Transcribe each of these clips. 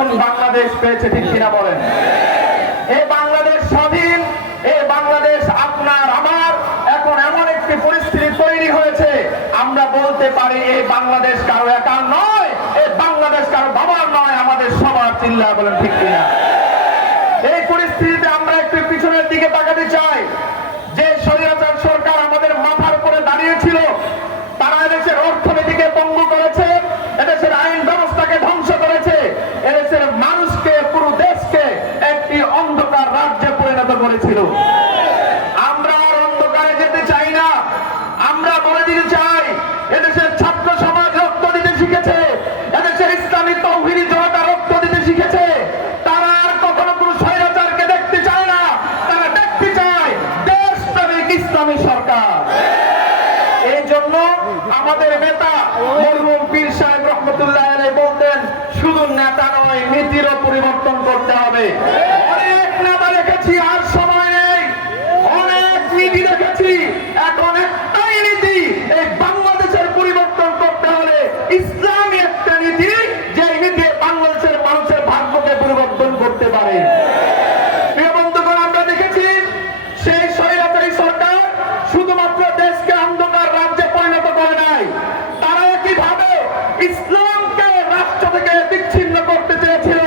নতুন বাংলাদেশ পেয়েছে, ঠিক কিনা বলেন? এই বাংলাদেশ স্বাধীন, এই বাংলাদেশ আপনার আমার, এখন এমন একটি পরিস্থিতি তৈরি হয়েছে আমরা বলতে পারি এই বাংলাদেশ কারো একার নয়, এই বাংলাদেশ কারো বাবার নয়, আমাদের সবার। চিল্লা বলেন ঠিক কিনা? এই পরিস্থিতিতে আমরা একটু পিছনের দিকে তাকাতে চাই। যে স্বৈরাচার সরকার আমাদের মাথার উপরে দাঁড়িয়েছিল, তারা এদেশের অর্থনীতিকে পঙ্গু করেছে, এদেশের আইন ব্যবস্থাকে ধ্বংস করেছে, এদেশের মানুষকে, পুরো দেশকে একটি অন্ধকার রাজ্যে পরিণত করেছিল। আমরা আর অন্ধকারে যেতে চাই না। আমরা বলে দিতে চাই, এদেশের ছাত্র সমাজ রক্ত দিতে শিখেছে, এদেশের ইসলামী তৌহিদি জনতা রক্ত দিতে শিখেছে। তারা আর কখনো কোনো স্বৈরাচারকে দেখতে চায় না, তারা দেখতে চায় দেশপ্রেমিক ইসলামী সরকার। এই জন্য আমাদের নেতা মরহুম পীর সাহেব রহমতুল্লাহ আলাইহি বলতেন, শুধু নেতা নয়, নীতিরও পরিবর্তন করতে হবে। অনেক নেতা দেখেছি, আর সময় নেই। অনেক নীতি দেখেছি, এখন একটাই নীতি, এই বাংলাদেশের পরিবর্তন করতে হলে ইসলামী একটা নীতি, যে নীতি বাংলাদেশের মানুষের ভাগ্যকে পরিবর্তন করতে পারে। প্রিয় বন্ধুগণ, আমরা দেখেছি সেই স্বৈরাচারী সরকার শুধুমাত্র দেশকে অন্ধকার রাজ্যে পরিণত করে নাই, তারা কিভাবে ইসলামকে রাষ্ট্র থেকে বিচ্ছিন্ন করতে চেয়েছিল।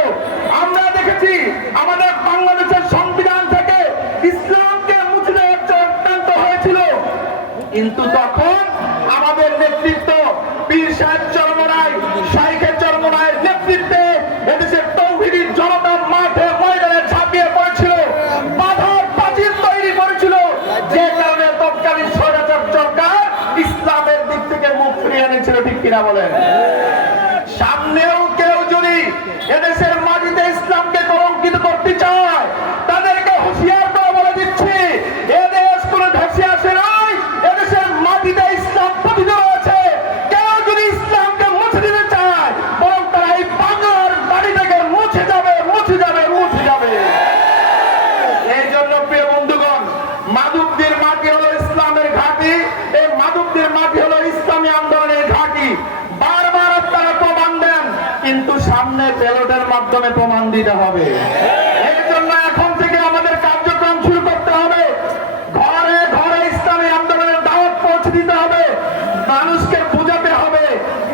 আমরা দেখেছি আমাদের বাংলাদেশের সংবিধান থেকে ইসলামকে মুছে দেওয়ার চক্রান্ত হয়েছিল, কিন্তু তখন আমাদের নেতৃত্ব পীর সাহেব চরমনাই, শাইখে চরমনাইয়ের নেতৃত্বে এদেশের তৌহিদি জনতা মাঠে ময়দানে ঝাঁপিয়ে পড়েছিল, বাধার প্রাচীর তৈরি করেছিল, যে কারণে তৎকালীন স্বৈরাচার সরকার ইসলামের দিক থেকে মুখ ফিরিয়ে এনেছিল, ঠিক কিনা বলেন? সামনেও কেউ যদি এদেশের মাটিতে ইসলামকে কলঙ্কিত করতে চায়, তাদেরকে হুঁশিয়ার করে বলে দিচ্ছি, এদেশ কোনো ভেসে আসে নাই, এদেশের মাটিতে ইসলাম পতিত রয়েছে। কেউ যদি ইসলামকে মুছে দিতে চায়, বরং তারা এই বাংলার বাড়ি থেকে মুছে যাবে, মুছে যাবে, মুছে যাবে। এই জন্য প্রিয় বন্ধুগণ, মাধবদীর মাটি হলো ইসলামের ঘাঁটি, এই মাধবদীর মাটি হলো ইসলামী আন্দোলনের ঘাঁটি। বারবার আপনারা প্রমাণ দেন, কিন্তু সামনে ব্যালটের মাধ্যমে প্রমাণ দিতে হবে। এই জন্য এখন থেকে আমাদের কার্যক্রম শুরু করতে হবে, ঘরে ঘরে ইসলামী আন্দোলনের দাওয়াত পৌঁছে দিতে হবে, মানুষকে বোঝাতে হবে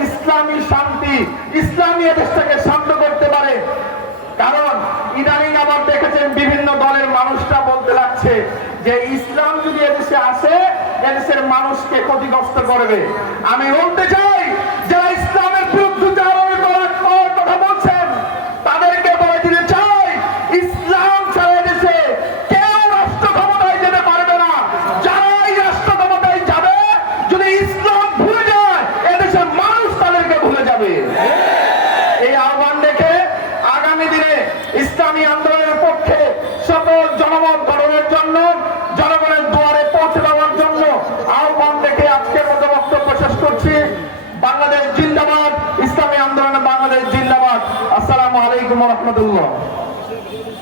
ইসলামী শান্তি, ইসলামী দেশটাকে শান্ত করতে পারে। কারণ ইদানিং আবার দেখেছেন বিভিন্ন দলের মানুষরা বলতে লাগছে যে ইসলাম যদি এদেশে আসে, এদেশের মানুষকে ক্ষতিগ্রস্ত করবে। আমি বলতে চাই, যারা ইসলামের বিরুদ্ধে কথা বলছেন, তাদেরকে বলে দিতে চাই, ইসলাম ছাড়া এদেশে কেউ রাষ্ট্র ক্ষমতায় যেতে পারবে না। যারা এই রাষ্ট্র ক্ষমতায় যাবে, যদি ইসলাম ভুলে যায়, এদেশের মানুষ তাদেরকে ভুলে যাবে। এই আহ্বান দেখে আগামী দিনে ইসলামী আন্দোলনের পক্ষে সকল জনমত গঠনের জন্য, জনগণের দুয়ারে পৌঁছে দেওয়ার জন্য আহ্বান দেখে আজকের মতো বক্তব্য শেষ করছি। বাংলাদেশ জিন্দাবাদ, ইসলামী আন্দোলনে বাংলাদেশ জিন্দাবাদ। আসসালামু আলাইকুম ওয়া রাহমাতুল্লাহ।